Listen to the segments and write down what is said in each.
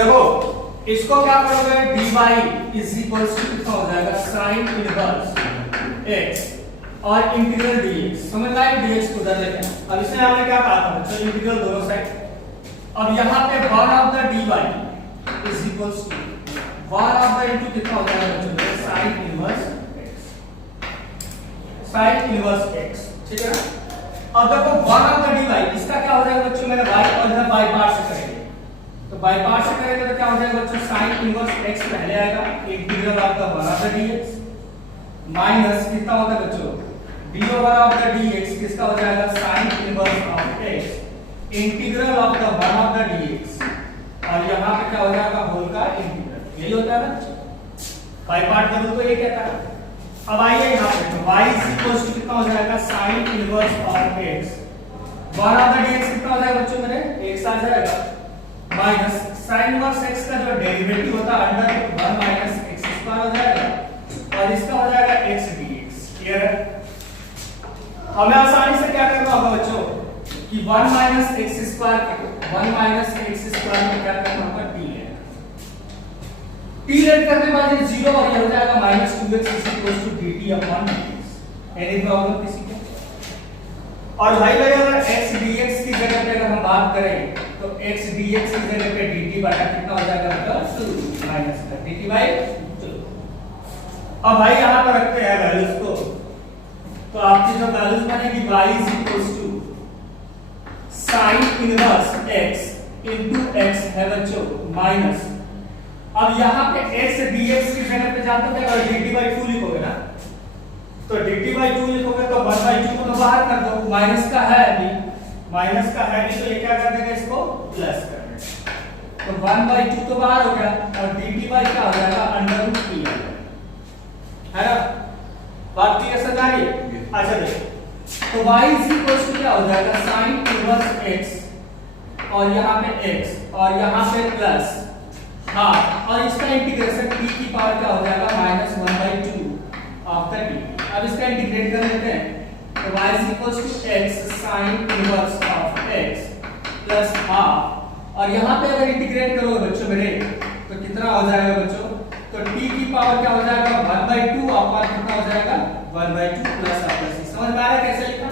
देखो इसको क्या करोगे, dy इज इक्वल टू कितना हो जाएगा, साइन इनवर्स x और इंटीग्रल dx, समझ में आया, dx को उधर लेके। अब इसमें हमने क्या कहा था बच्चों, इंटीग्रल दोनों साइड। अब यहाँ पे one of the dy is equal to one of the into कितना हो जाएगा बच्चों, sine inverse x, sine inverse x, ठीक है ना। अब देखो वन ऑफ द dy, इसका क्या हो जाएगा बच्चों, मैंने y और इधर बाय पार्ट से करेंगे, तो बाय पार्ट से करेंगे तो क्या हो जाएगा बच्चों, साइन इनवर्स x पहले आएगा, integral of the one of the dx minus कितना होता है बच्चों, d over of the dx किसका हो जाएगा, sign inverse of x integral of the one of the dx, और यहां पे क्या हो जाएगा, होल का इंटीग्रल, यही होता है ना, बाय पार्ट करूं तो ये कहता है। अब आइए यहां पे तो y इक्वल्स टू कितना हो जाएगा, sign inverse of x, one of the dx कितना हो जाएगा बच्चों मेरे, x आ जाएगा, माइनस साइन इनवर्स x का जो डेरिवेटिव होता है अंडर 1 माइनस x स्क्वायर हो जाएगा, और इसका हो जाएगा x dx, क्लियर है। हमें आसानी से क्या करना होगा बच्चों कि 1 माइनस x स्क्वायर में क्या करना होगा, t लेना, t लेट करने के बाद ये 0 और ये हो जाएगा minus 2x dt upon dx, any problem किसी को। और भाई अगर x dx की जगह पे अगर हम बात करें तो x dx की जगह पे dt बटा कितना हो जाएगा बेटा, 2 माइनस का dt बाय 2। अब भाई यहां पर रखते हैं वैल्यूज को, तो आपकी जो वैल्यूज बनेगी y is equals to sine inverse x into x है बच्चों माइनस, अब यहां पे x dx की जगह पे जाते हो अगर dt बाय 2 लिखोगे ना, तो dt बाय 2 लिखोगे तो 1 बाय 2 को तो बाहर कर दो, माइनस का है अभी, माइनस का है तो ये क्या कर देगा, इसको प्लस कर देगा, तो 1 बाय 2 तो बाहर हो गया, और dt बाय क्या हो जाएगा, अंडर रूट t है ना, बात क्लियर समझ आ रही है। अच्छा देखो तो y इज इक्वल टू क्या हो जाएगा, साइन इनवर्स x और यहाँ पे x और यहाँ पे प्लस हाफ, और इसका इंटीग्रेशन t की पावर क्या हो जाएगा, minus 1 by 2 of the dt। अब इसका इंटीग्रेट कर लेते हैं, तो y is equal to x sine inverse of x plus half, और यहाँ पे अगर इंटीग्रेट करोगे बच्चों मेरे तो कितना हो जाएगा बच्चों, तो t की पावर क्या हो जाएगा, 1 बाय 2 अपॉन कितना हो जाएगा, 1 बाय 2 प्लस c। समझ में आ रहा है कैसे लिखा,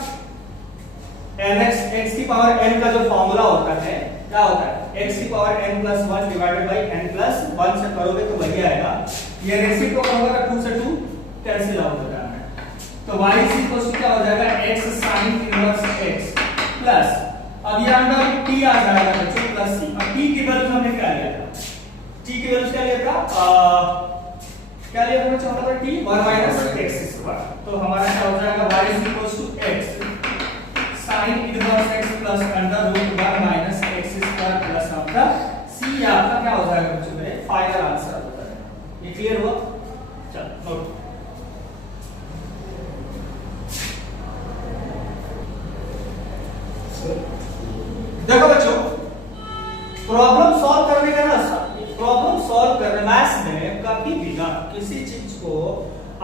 nx x की पावर n का जो फार्मूला होता है क्या होता है, x की power n plus 1 divided bye n plus 1 से करोगे तो वही आएगा, ये रेसिप्रोकल होगा तो 2 से 2 कैंसिल आउट हो जाएगा, तो y इज इक्वल टू क्या हो जाएगा, x sin inverse x plus, अब ये अंदर t आ जाएगा बच्चों प्लस c। अब t की वैल्यू हमने क्या लिया था, t की वैल्यू क्या लिया था, क्या लिया था बच्चों, हमारा t 1 माइनस x स्क्वायर, तो हमारा क्या हो जाएगा, y is equal to x sin inverse x plus under root 1 minus x square plus आपका c, आपका क्या हो जाएगा बच्चों मेरे फाइनल आंसर हो जाएगा। ये क्लियर हुआ, चलो नोट। देखो बच्चों प्रॉब्लम सॉल्व करने का ना, प्रॉब्लम सॉल्व करने मैथ्स में कभी भी ना किसी चीज को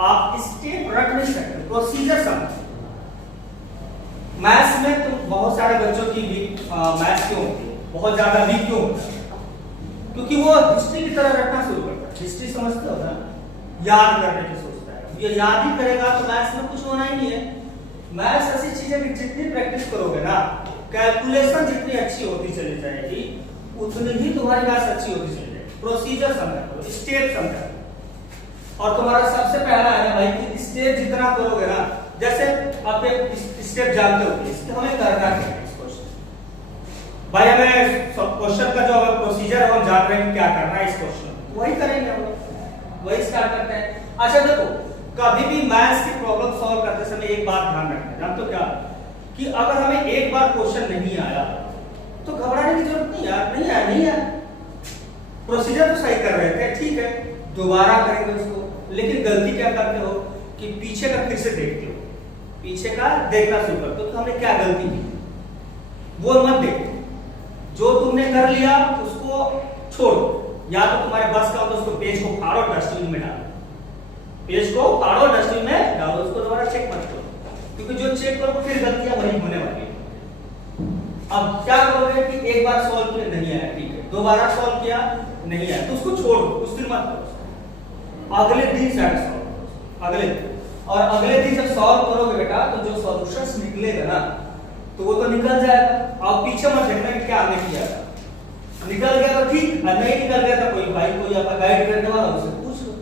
आप स्टेप रख नहीं सकते, प्रोसीजर समझ। मैथ्स में तुम बहुत सारे बच्चों की मैथ्स क्यों होती है, बहुत ज्यादा वीक क्यों होता है, क्योंकि वो हिस्ट्री की तरह रखना शुरू करता है, हिस्ट्री समझते हो ना, याद करने की सोचता है, ये याद ही करेगा तो मैथ्स में कुछ होना ही नहीं है। मैथ्स ऐसी चीजें कि जितनी प्रैक्टिस करोगे ना, कैलकुलेशन जितनी अच्छी होती चली जाएगी उतनी ही तुम्हारी मैथ्स अच्छी होती चली जाएगी। प्रोसीजर समझा करो, स्टेप समझा करो, और तुम्हारा सबसे पहला है ना भाई कि स्टेप जितना करोगे ना, जैसे आप एक स्टेप जानते हो इसको हमें करना क्या है, इस क्वेश्चन भाई हमें क्वेश्चन का जो प्रोसीजर हम जान रहे हैं क्या करना है इस क्वेश्चन, वही करेंगे हम लोग, वही स्टार्ट करते हैं। अच्छा देखो कभी भी मैथ्स की प्रॉब्लम सॉल्व करते समय एक बात ध्यान रखना, जानते हो क्या, कि अगर हमें एक बार क्वेश्चन नहीं आया तो घबराने की जरूरत नहीं यार, नहीं आया नहीं आया, प्रोसीजर तो सही कर रहे थे ठीक है, दोबारा करेंगे उसको, लेकिन गलती क्या करते हो कि पीछे का फिर से देखते हो, पीछे का देखना शुरू करते हो कि हमने क्या गलती की, वो मत देखो, जो तुमने कर लिया उसको छोड़ो, या तो तुम्हारे बस का हो तो उसको पेज को फाड़ो डस्टबिन में डालो, पेज को फाड़ो डस्टबिन में डालो, उसको दोबारा चेक मत करो, क्योंकि जो चेक करोगे फिर गलतियां वही होने वाली है। अब क्या करोगे कि एक बार सॉल्व किए नहीं आया ठीक है, दोबारा सॉल्व किया नहीं आया तो उसको छोड़ दो, उस दिन मत करो, अगले दिन जाकर सॉल्व करो, अगले दिन। और अगले दिन जब सॉल्व करोगे बेटा तो जो सॉल्यूशंस निकलेगा ना तो वो तो निकल जाएगा। आप पीछे मत देखना कि क्या हमने किया था, निकल गया तो ठीक, नहीं निकल गया तो कोई भाई कोई आपका गाइड करने वाला उससे पूछ लो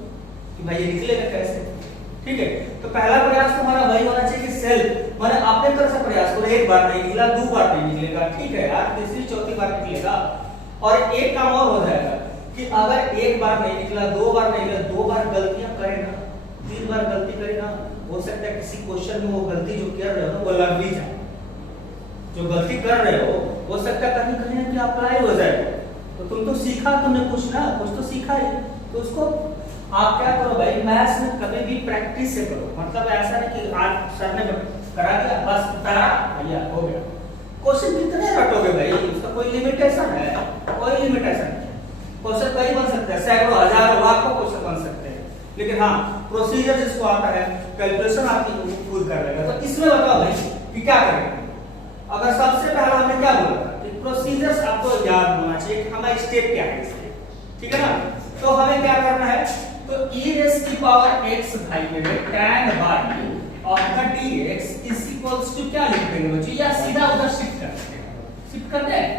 कि भाई ये निकलेगा कैसे, ठीक है। तो पहला प्रयास तुम्हारा वही होना चाहिए कि सेल्फ माने अपने तरफ से प्रयास करो, एक बार नहीं निकला, दो बार नहीं निकलेगा, ठीक है यार, तीसरी चौथी बार निकलेगा। और एक काम और हो जाएगा कि अगर एक बार नहीं निकला, दो बार नहीं निकला, दो बार गलतियां करे ना, तीन बार गलती करे ना, हो सकता है किसी क्वेश्चन में वो गलती जो कर रहे हो ना वो लग भी जाए, जो गलती कर रहे हो सकता है कहीं कहीं ना अप्लाई हो जाएगा। तो तुम तो सीखा, तुमने कुछ ना कुछ तो सीखा ही, तो उसको आप क्या करो भाई, मैथ्स में कभी भी प्रैक्टिस से करो, मतलब ऐसा नहीं कि आज सर ने करा दिया बस करा भैया हो गया। क्वेश्चन कितने रटोगे भाई, उसका कोई लिमिटेशन है? कोई लिमिटेशन नहीं। क्वेश्चन कई बन सकते हैं, सैकड़ों हजारों लाखों क्वेश्चन बन सकते हैं, लेकिन हाँ प्रोसीजर जिसको आता है, कैलकुलेशन आपकी खुद कर लेगा। तो इसमें बताओ भाई कि क्या करेंगे। अगर सबसे पहला हमने क्या बोला था कि प्रोसीजर्स आपको याद होना चाहिए कि हमारा स्टेप क्या है इसके, ठीक है ना। तो हमें क्या करना है, तो e रेज़ की पावर x भाई मेरे tan y of the dx is equals to क्या लिख देंगे बच्चों, या सीधा उधर शिफ्ट कर देते हैं, शिफ्ट करते हैं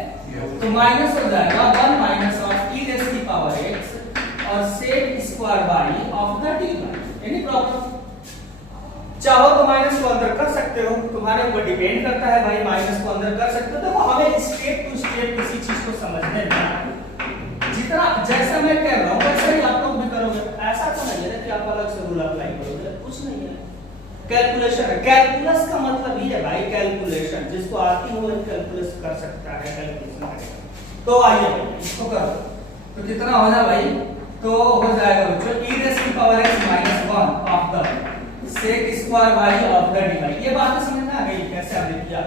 तो माइनस हो जाएगा 1 माइनस ऑफ e रेज़ की पावर x और sec square y of the dy। Any problem? चाहो तो माइनस को अंदर कर सकते हो, तुम्हारे ऊपर डिपेंड करता है भाई, माइनस को अंदर कर सकते हो। देखो हमें स्टेप टू स्टेप किसी चीज को समझने में जितना जैसा मैं कह रहा हूं वैसा ही आप लोग भी करोगे, ऐसा तो नहीं है कि आप अलग से रूल अप्लाई करोगे, कुछ नहीं है। कैलकुलेशन है, कैलकुलस का मतलब ही है भाई कैलकुलेशन, जिसको आती हो वो कैलकुलस कर सकता है, कैलकुलेशन करेगा। तो आइए इसको करो, तो कितना हो जाए भाई, तो हो जाएगा बच्चों e रेज़ की power x - 1 of the sec square y of the dy। ये बात समझ में आ गई कैसे हमने किया,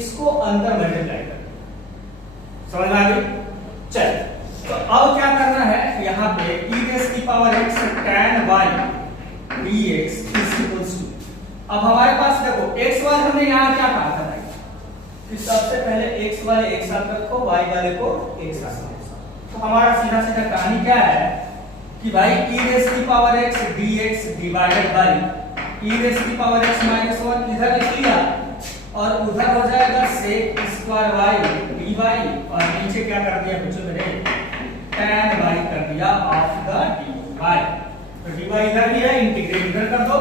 इसको अंदर मल्टीप्लाई कर, समझ में आ गई। चल तो अब क्या करना है, यहाँ पे e रेज़ की power x tan y dx is equals to, अब हमारे पास देखो x वाले हमने यहाँ क्या कहा था भाई, कि सबसे पहले x वाले एक साथ रखो, y वाले को एक साथ रखो। तो हमारा सीधा सीधा कहानी क्या है कि भाई e रेज़ की power x dx divided by e raise की पावर x - 1 इधर लिख लिया और उधर हो जाएगा sec स्क्वायर y dy और नीचे क्या कर दिया बच्चों मेरे tan y कर दिया ऑफ द dy। तो dy इधर भी है, इंटीग्रेट इधर कर दो,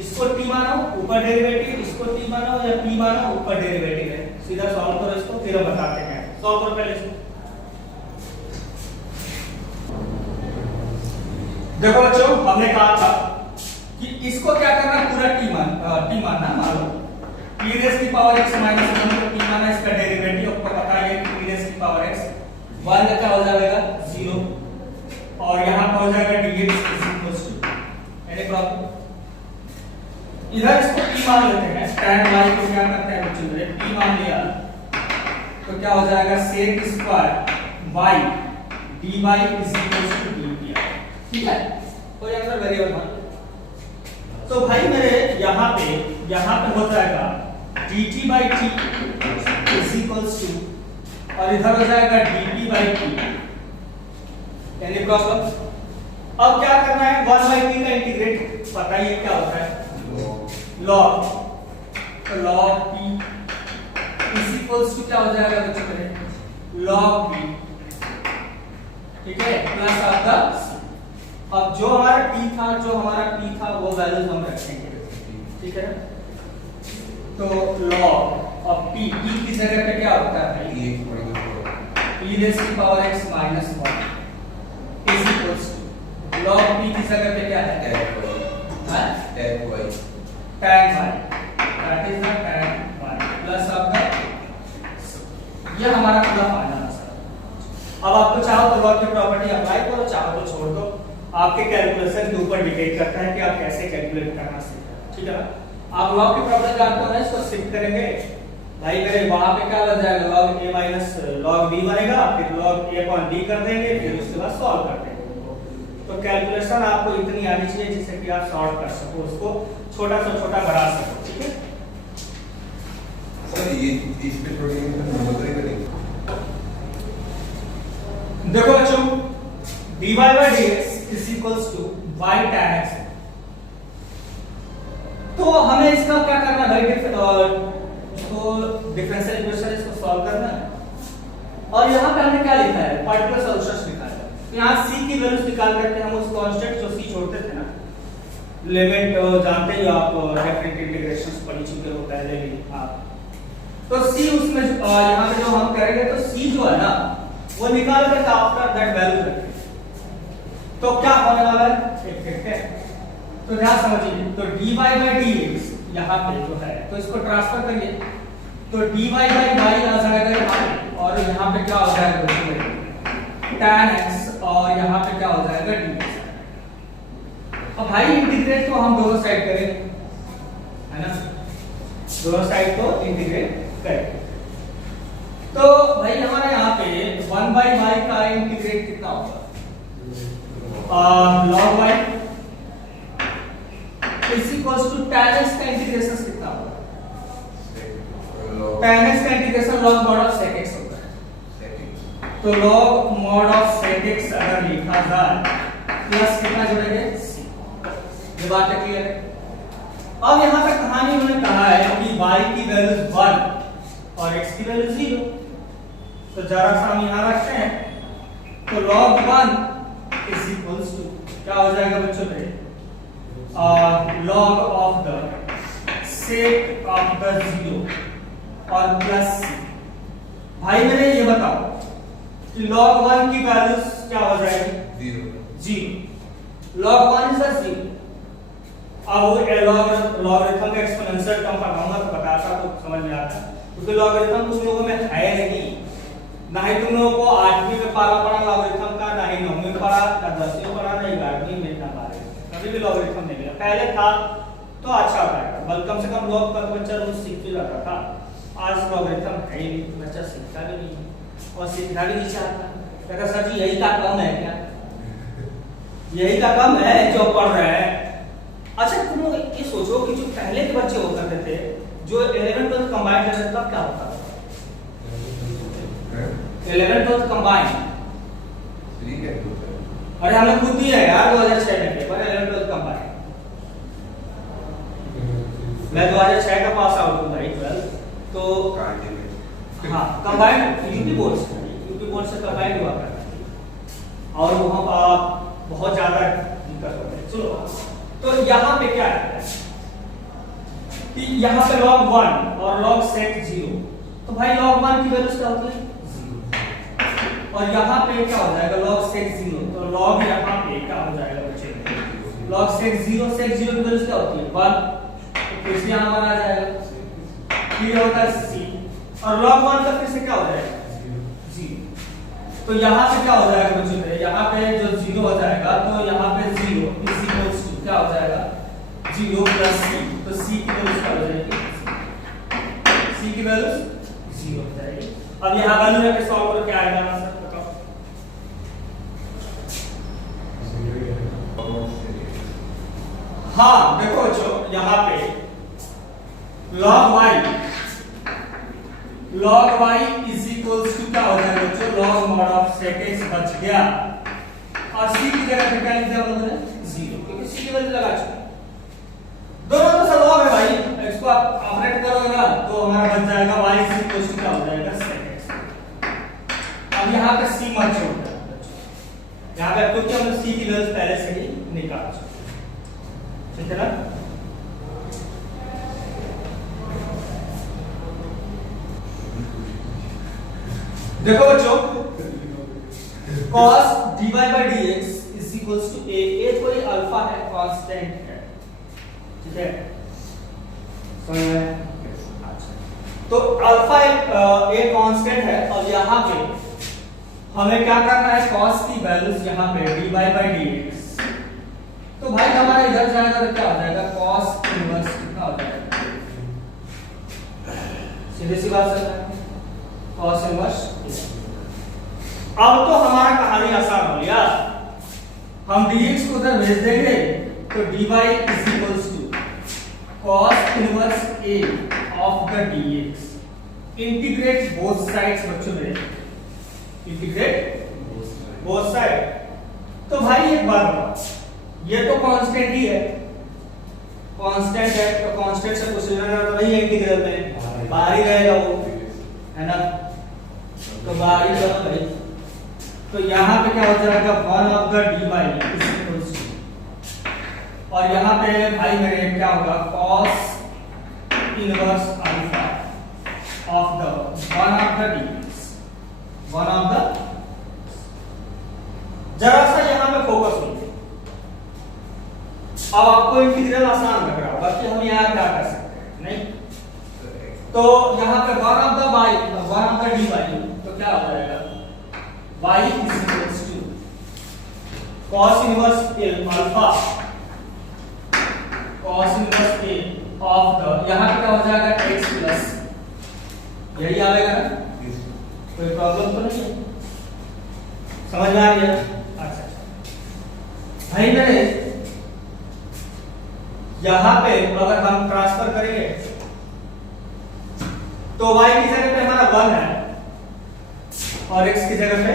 इसको t मानो ऊपर डेरिवेटिव, इसको t मानो या p मानो ऊपर डेरिवेटिव है, सीधा सॉल्व करो इसको, फिर हम बताते हैं। सॉल्व करो पहले इसको। देखो बच्चों हमने कहा था कि इसको क्या करना, पूरा t मानना, मान लो e रेज़ की पावर x - 1 को t माना, इसका डेरिवेटिव आपको पता है कि e रेज़ की पावर x 1 का क्या हो जाएगा 0 और यहां पर हो जाएगा dx is equals to, any problem? इधर इसको t मान लेते हैं, tan y को क्या करते हैं बच्चों मेरे t मान लिया तो क्या हो जाएगा sec square y dy is equals to d, ठीक है। कोई अंदर वेरिएबल मान, तो भाई मेरे यहाँ पे हो जाएगा dt by t is equals to और इधर हो जाएगा dt by t, any problem? अब क्या करना है, 1 by t का इंटीग्रेट पता ही है क्या होता है, log, तो log t is equals to क्या हो जाएगा बच्चों मेरे log p, ठीक है, प्लस आपका अब जो हमारा t था वो वैल्यूज हम रखेंगे, ठीक है। तो log ऑफ t की जगह पे क्या होता है भाई e रेज़ की power x - 1 is equals to log p की जगह पे क्या है tan y, that is the tan y plus आपका, ये हमारा पूरा फाइनल आंसर। अब आपको चाहो तो लॉग की प्रॉपर्टी अप्लाई करो, चाहो तो छोड़ दो, आपके कैलकुलेशन के ऊपर डिपेंड करता है कि आप कैसे कैलकुलेट करना सीखते हैं, ठीक है ना। आप लॉग की प्रॉपर्टी जानते हो ना, इसको शिफ्ट करेंगे भाई मेरे, वहां पे क्या बन जाएगा log a minus log b बनेगा, फिर log a अपॉन b कर देंगे, फिर उसके बाद सॉल्व कर देंगे। तो कैलकुलेशन आपको इतनी आनी चाहिए जिससे कि आप सॉल्व कर सको, उसको छोटा से छोटा बढ़ा सको, ठीक है। सर ये इस पे थोड़ी देखो बच्चों dy by dx is equals to y tan x। तो हमें इसका क्या करना है भाई, इसको डिफरेंशियल इक्वेशन इसको सॉल्व करना है। और यहाँ पे हमने क्या लिखा है, पार्टिकुलर सॉल्यूशंस लिखा है। तो यहाँ c की वैल्यूज निकाल करके हम उस कांस्टेंट जो c छोड़ते थे ना, लिमिट जानते ही आप, डेफिनेट इंटीग्रेशंस पढ़ी चुके हो पहले भी आप। तो c उसमें यहाँ पे जो हम करेंगे तो c जो है ना वो निकाल करके आफ्टर दैट वैल्यू रखेंगे। तो क्या होने वाला है, ठीक है। तो ध्यान समझिए, तो dy by dx यहाँ पे जो है तो इसको ट्रांसफर करिए, तो dy by y आ जाएगा यहाँ पे, और यहाँ पे क्या हो जाएगा tan x, और यहाँ पे क्या हो जाएगा dx। अब भाई इंटीग्रेट तो हम दोनों साइड करेंगे, है ना, दोनों साइड को इंटीग्रेट करेंगे। तो भाई हमारे यहाँ पे 1 by y का इंटीग्रेट कितना होगा, log y is equals to tan x का इंटीग्रेशन कितना होगा, tan x का integration log mod of sec x होगा। तो log mod of sec x अगर लिखा जाए प्लस कितना जुड़ेंगे c। ये बात क्लियर है। अब यहाँ पे कहानी उन्होंने कहा है कि y की वैल्यू 1 और x की वैल्यू 0। तो जरा सा हम यहाँ रखते हैं, तो log 1 is equals to क्या हो जाएगा बच्चों पे, log of the sec of the 0 और प्लस c। भाई मैंने ये बताओ कि log 1 की वैल्यूज क्या हो जाएगी, 0। log 1 is 0। अब लॉगरिथम का एक्सपोनेंशियल टर्म पढ़ाऊंगा तो बताता तो समझ में आता, क्योंकि लॉगरिथम कुछ लोगों में है नहीं, ना ही तुम लोगों को 8वीं में पढ़ा लॉगरिथम का, ना ही 9वीं में पढ़ा, ना 10वीं में पढ़ा, ना 11वीं में, ना 12वीं में, कभी भी लॉगरिथम नहीं मिला। पहले था तो अच्छा होता है, बल्कि कम से कम लॉग का बच्चा रोज सीख भी जाता था। आज लॉगरिथम है ही नहीं, बच्चा सीखता भी नहीं और सीखना भी नहीं चाहता। कहता सर जी यही का काम है क्या, यही का काम है जो पढ़ रहे हैं। अच्छा तुम लोग ये सोचो कि जो पहले के बच्चे होते थे जो 11 12 कंबाइंड करते थे तब क्या होता था, 11 12 कंबाइंड, अरे हमने खुद दिया है यार 2006 में पेपर 11 12 कंबाइंड। मैं 2006 का पास आउट हूँ भाई 12, तो हाँ कंबाइंड यूपी बोर्ड से कंबाइंड हुआ करता और वहाँ बहुत ज्यादा दिक्कत होती है। चलो तो यहाँ पे क्या है कि यहाँ पे log 1 और log sec 0, तो भाई log 1 की वैल्यू क्या होती है 0, और यहाँ पे क्या हो जाएगा log sec 0, तो log यहाँ पे क्या हो जाएगा बच्चे, log sec 0 की वैल्यू क्या होती है 1, तो फिर से यहाँ 1 आ जाएगा, फिर होता है c, और log 1 का फिर से क्या हो जाएगा 0। तो यहाँ पे क्या हो जाएगा बच्चे, यहाँ पे जो 0 हो जाएगा तो यहाँ पे 0 इज इक्वल्स टू क्या हो जाएगा 0 प्लस c, तो c की वैल्यू क्या हो जाएगी, c की वैल्यू 0 हो जाएगी। अब यहाँ वैल्यू लेके सॉल्व करो, क्या आएगा आंसर बताओ। हाँ देखो बच्चों यहाँ पे log y is equals to क्या हो जाएगा बच्चों, log mod of sec x बच गया, और c की जगह पे क्या लिख दिया हम लोगों ने 0, क्योंकि c की वैल्यू लगा चुके। दोनों तो सब log है भाई, इसको आप ऑपरेट करोगे ना तो हमारा बच जाएगा y इज इक्वल्स टू क्या हो जाएगा sec x। अब यहाँ पे c मत छोड़ दो बच्चों, यहाँ पे क्योंकि हमने c की वैल्यू पहले से ही निकाल चुके, ठीक है ना। देखो बच्चों cos dy by dx is equals to a कोई अल्फा है, कांस्टेंट है, ठीक है, समझ में। तो अल्फा एक कांस्टेंट है, और यहाँ पे हमें क्या करना है, cos की वैल्यूज यहाँ पे dy by dx, तो भाई हमारा इधर जाएगा तो क्या हो जाएगा cos इनवर्स कितना हो जाएगा, सीधी सी बात है cos इनवर्स। अब तो हमारा कहानी आसान हो गया, हम dx को उधर भेज देंगे तो dy is equals to cos inverse a of the dx, integrate both sides बच्चों में, इंटीग्रेट एक बात बताओ, ये तो कांस्टेंट ही है, कांस्टेंट है तो कांस्टेंट से कुछ लेना तो नहीं है, इंटीग्रल में बाहर ही रहेगा वो, है ना, तो बाहर ही रहेगा भाई। तो यहाँ पे क्या हो जाएगा 1 of the dy equals to, और यहाँ पे भाई मेरे क्या होगा cos inverse alpha of the 1 of the dx, 1 of the, जरा सा यहाँ पे फोकस कीजिए। अब आपको इंटीग्रल आसान लग रहा होगा कि हम यहाँ क्या कर सकते हैं, नहीं, तो यहाँ पे 1 of the y, 1 of the dy, तो क्या हो जाएगा y is equals to cos inverse alpha, cos inverse a of the, यहाँ पे क्या हो जाएगा x प्लस, यही आएगा ना, कोई प्रॉब्लम तो नहीं है, समझ में आ गया? अच्छा भाई मेरे यहाँ पे अगर हम ट्रांसफर करेंगे तो y की जगह पे हमारा 1 है और x की जगह पे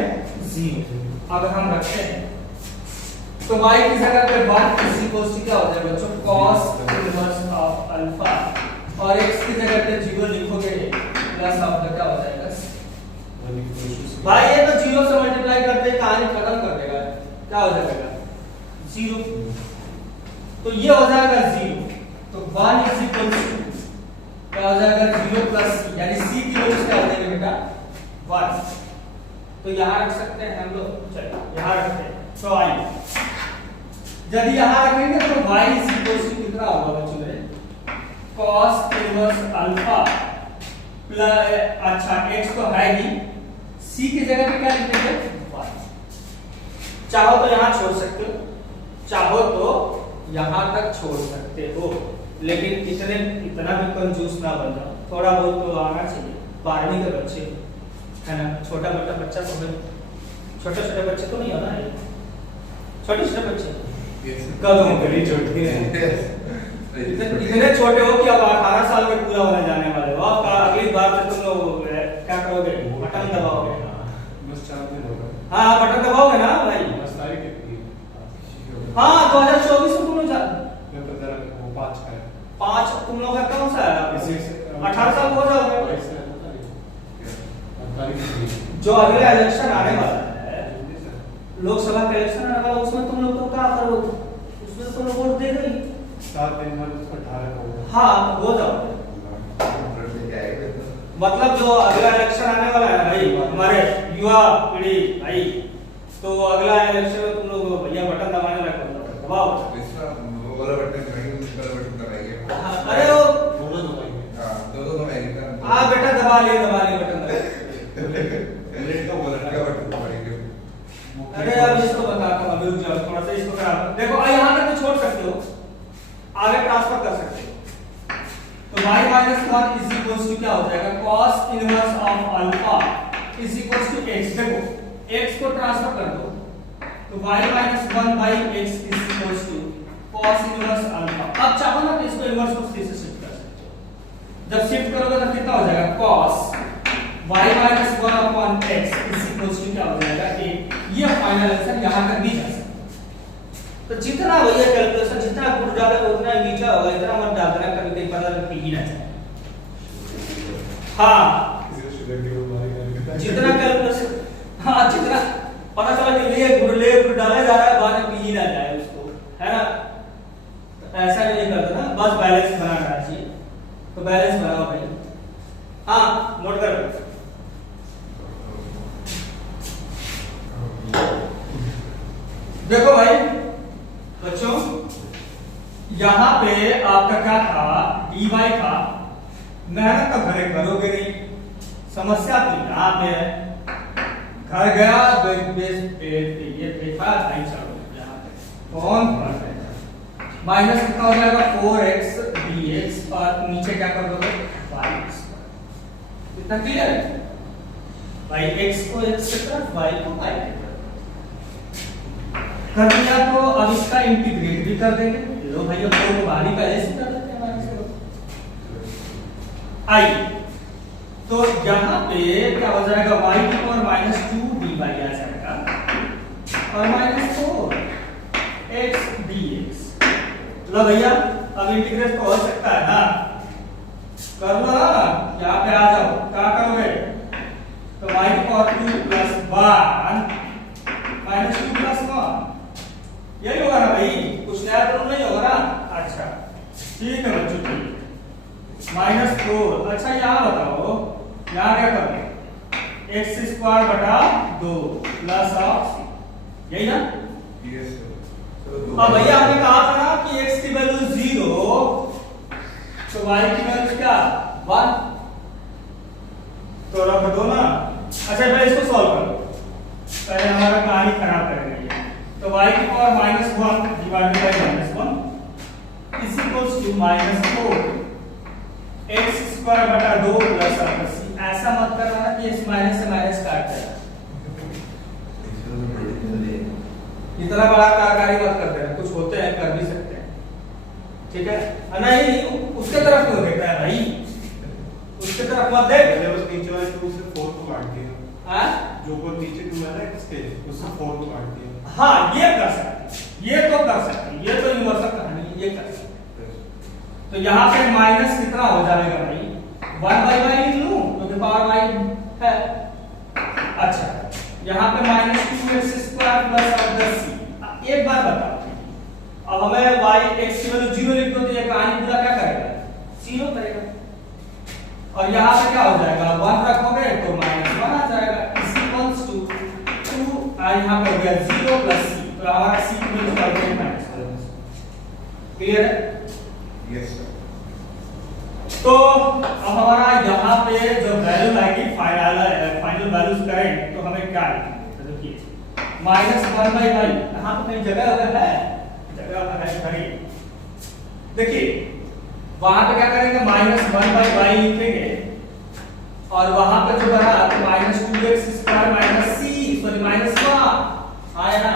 0, अगर हम रखते हैं तो y की जगह पे 1 इज इक्वल्स टू क्या हो जाएगा बच्चों cos इनवर्स ऑफ अल्फा, और x की जगह पे 0 लिखोगे प्लस ऑफ द क्या हो जाएगा भाई, ये तो 0 से मल्टीप्लाई करते कहानी खत्म कर देगा, क्या हो जाएगा 0, तो ये हो जाएगा 0, तो 1 इज इक्वल्स टू क्या हो जाएगा 0 प्लस c, यानी c की वैल्यू क्या हो जाएगी बेटा 1, तो यहाँ रख सकते हैं हम लोग, चलिए यहाँ रखते हैं, तो आइए यदि यहाँ रखेंगे तो y इज इक्वल्स टू कितना होगा बच्चों मेरे cos इनवर्स अल्फा प्लस, अच्छा x तो है ही, c की जगह पे क्या लिखेंगे 1, चाहो तो यहाँ छोड़ सकते हो, चाहो तो यहाँ तक छोड़ सकते हो, लेकिन इतना भी कंजूस ना बन जाओ, थोड़ा बहुत तो आना चाहिए, 12वीं के बच्चे है ना, छोटा मोटा बच्चा तो है, छोटे छोटे बच्चे तो नहीं हो ना, छोटे छोटे बच्चे कब होंगे छोटे इतने छोटे हो कि अब 18 साल के पूरा होने जाने वाले हो, अब अगली बार से तुम लोग क्या करोगे, बटन दबाओगे, बस 4 दिन होगा, हाँ बटन दबाओगे ना भाई, बस तारीख कितनी है? हाँ 2024 में तुम लोग मैं पता रखा वो 5 का है, 5 तुम लोग का कौन सा है, 18 साल हो जाओगे, जो अगले इलेक्शन आने वाला है, लोकसभा का इलेक्शन आने वाला, उसमें तुम लोग तो क्या करोगे, उसमें तुम लोग वोट दे गई 7 दिन बाद उसका 18 का होगा, हाँ हो जाओ, मतलब जो अगला इलेक्शन आने वाला है भाई, हमारे युवा पीढ़ी भाई, तो अगला इलेक्शन में तुम लोग भैया बटन दबाने लगे, दबाओ वाला बटन दबाएंगे, वाला बटन दबाएंगे, अरे वो दोनों दबाएंगे, हां दोनों दबाएंगे, हाँ बेटा दबा लिए बटन बुलेट का बटन दबाएंगे। अरे अब इसको बताता हूँ, अभी रुक जाओ थोड़ा सा, इसको करा देखो, यहाँ तक तो छोड़ सकते हो, आगे ट्रांसफर कर सकते हो, तो y minus 1 is equals to क्या हो जाएगा cos inverse of alpha is equals to x, देखो x को ट्रांसफर कर दो, तो y minus 1 by x is equals to cos inverse alpha, अब चाहो ना तो इसको इनवर्स को से शिफ्ट कर सकते हो, जब शिफ्ट करोगे तो कितना हो जाएगा cos y minus 1 upon x is equals to क्या हो जाएगा 1, ये फाइनल आंसर यहाँ तक भी जा सकता है। तो जितना भैया कैलकुलेशन जितना गुड़ डालोगे उतना मीठा होगा, इतना मत डाल देना कभी कहीं पता लगे पी ना जाए, हाँ जितना कैलकुलेशन, हाँ जितना पता चला कि ले गुड़ डाला जा रहा है, बाद में पी ना जाए उसको, है ना, तो ऐसा नहीं करते ना, बस बैलेंस बनाना चाहिए, तो बैलेंस बनाओ भाई, हाँ नोट कर देखो भाई बच्चों, यहाँ पे आपका क्या था dy था, मेहनत तो घरे करोगे नहीं, समस्या तो यहाँ पे है, घर गया ये देखा नहीं, चलो यहाँ पे कौन माइनस कितना हो जाएगा 4x dx, और नीचे क्या कर दोगे y, इतना क्लियर है भाई, x को x की तरफ y को y की तरफ कर दिया, तो अब इसका इंटीग्रेट भी कर देंगे, लो भैया फोर को बाहर ही पहले से कर देते हैं माइनस को, आई तो यहाँ पे क्या हो जाएगा y की पावर -2 dy आ जाएगा, और -4 लो भैया अब इंटीग्रेट तो हो सकता है ना, कर लो ना, यहाँ पे आ जाओ, क्या करोगे तो y की पावर 2 प्लस 1 माइनस 2 प्लस 1, यही होगा ना भाई, कुछ नया तो नहीं होगा ना। अच्छा ठीक है बच्चों, ठीक माइनस 4। अच्छा यहाँ बताओ, यहाँ क्या करोगे x स्क्वायर बटा 2 प्लस ऑफ, यही ना। यस अब भैया आपने कहा था ना कि x की वैल्यू 0 तो y की वैल्यू क्या 1, तो रख दो ना। अच्छा पहले इसको सॉल्व करो, पहले हमारा कहानी खराब करेंगे। तो y की power -1 divided by -1 is equals to -4 x square बटा 2 प्लस c। ऐसा मत करना ना कि x माइनस से माइनस काट देगा, इतना बड़ा कारकारी मत कर देना, कुछ होते हैं कर भी सकते हैं, ठीक है। नहीं उसके तरफ क्यों देख रहा है भाई, उसके तरफ मत देख। पहले बस नीचे वाले 2 से 4 को काट दिया, हां जो को नीचे 2 है ना इसके, उससे 4 को काट दिया। हाँ ये कर सकते हैं, ये तो कर सकते हैं, ये तो यूनिवर्सल कहानी है, ये कर सकते हैं। तो यहाँ पे माइनस कितना हो जाएगा भाई 1/y लिख लूं क्योंकि पावर y है। अच्छा यहाँ पे -2x स्क्वायर प्लस 10c। एक बार बताओ, अब हमें y x की वैल्यू 0 लिख दो तो ये कहानी पूरा क्या करेगा 0 करेगा, और यहाँ पे क्या हो जाएगा 1 रखोगे तो -1 आ जाएगा इज इक्वल्स टू 2 और यहाँ पे हो गया 0 प्लस c, तो हमारा c की वैल्यू आ गई -1। क्लियर है? Yes sir. तो अब हमारा यहाँ पे जो वैल्यू आएगी फाइनल वैल्यूज करेंगे तो हमें क्या लिखेंगे, तो देखिए -1/y, यहाँ पे कहीं जगह अगर है, जगह है खड़ी, देखिए वहां पे क्या करेंगे -1/y लिखेंगे और वहां पे जो बना -2x स्क्वायर c सॉरी -1 आया ना।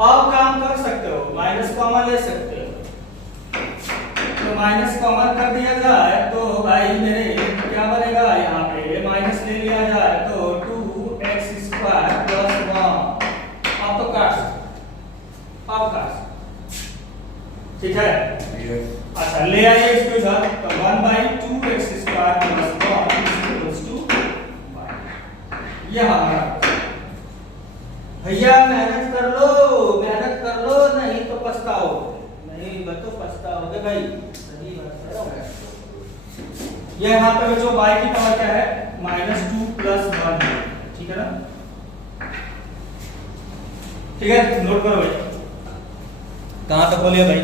अब काम कर सकते हो, माइनस कॉमन ले सकते हो, तो माइनस कॉमन कर दिया जाए तो भाई मेरे क्या बनेगा, यहाँ पे माइनस ले लिया जाए तो 2x स्क्वायर प्लस 1। अब तो काट सकते, अब काट सकते, ठीक है। यस अच्छा ले आइए इसको इधर, तो 1/2x square plus 1 equals to 1। ये हमारा भैया मेहनत कर लो नहीं तो पछताओ, नहीं तो पछताओगे भाई, सही बात है। ये यहाँ पे जो y की पावर क्या है -2 प्लस 1, ठीक है ना, ठीक है। नोट करो भाई, कहाँ तक बोलिए भाई।